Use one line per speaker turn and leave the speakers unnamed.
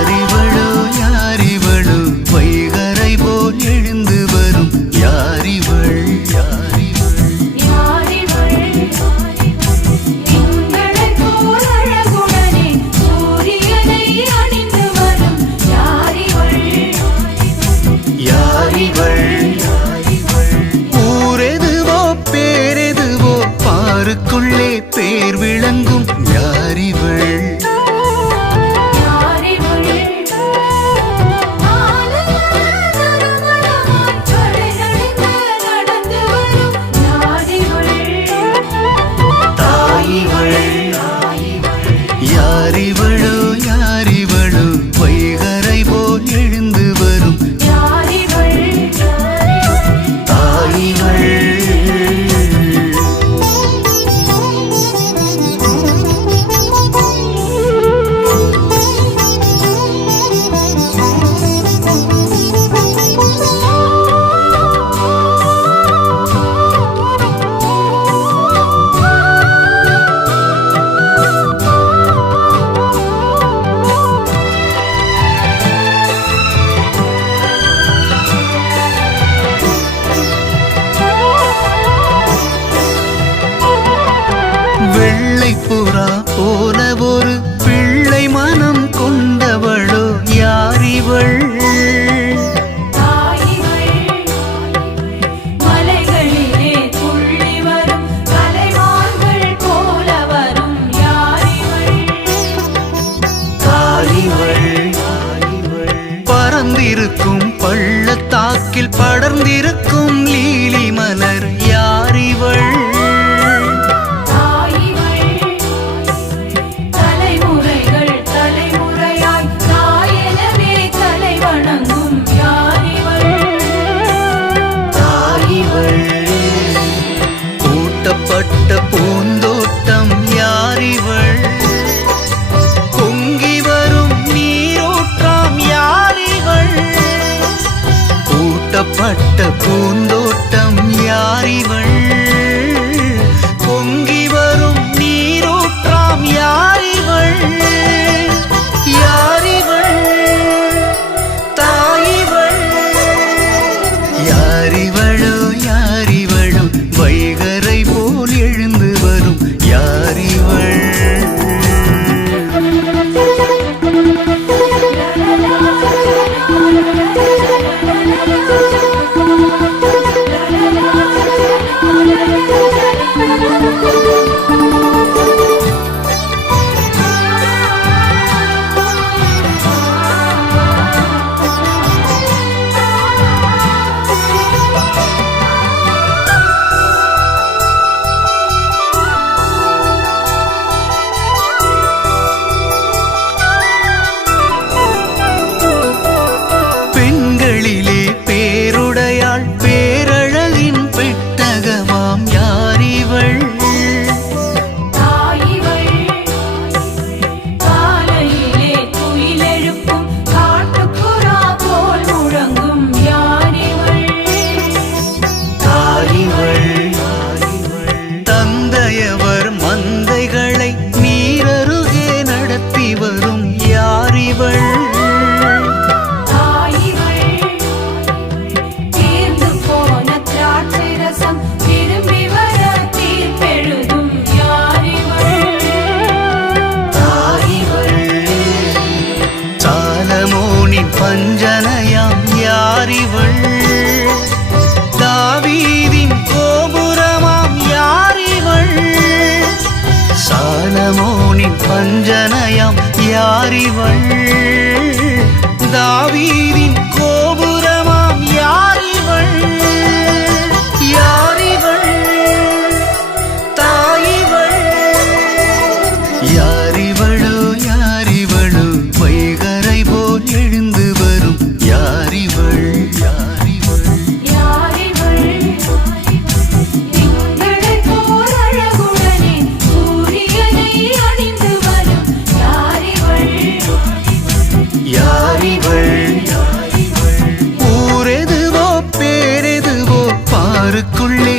யாரிவளோ யாரிவளோ வைகரை போல் எழுந்து வரும் யாரிவள் ஊரெதுவோ பேரெதுவோ பாருக்குள்ளே பேர் விளங்கும் யாரிவள். வெள்ளை புறா போல ஒரு பிள்ளை மனம் கொண்டவளோ
யார்
இவள் பறந்திருக்கும் பள்ளத்தாக்கில் படர்ந்திருக்கும் வஞ்சனையாம் யாரிவள்? தாவீதின் கோபுரமாம் யாரிவள்? சாலமோனின் வஞ்சனையாம் யாரிவள்? தாவீதின் கோபுரமாம் யாரிவள்? யாரிவள்? தாயிவள்? யார் ஊருக்குள்ளே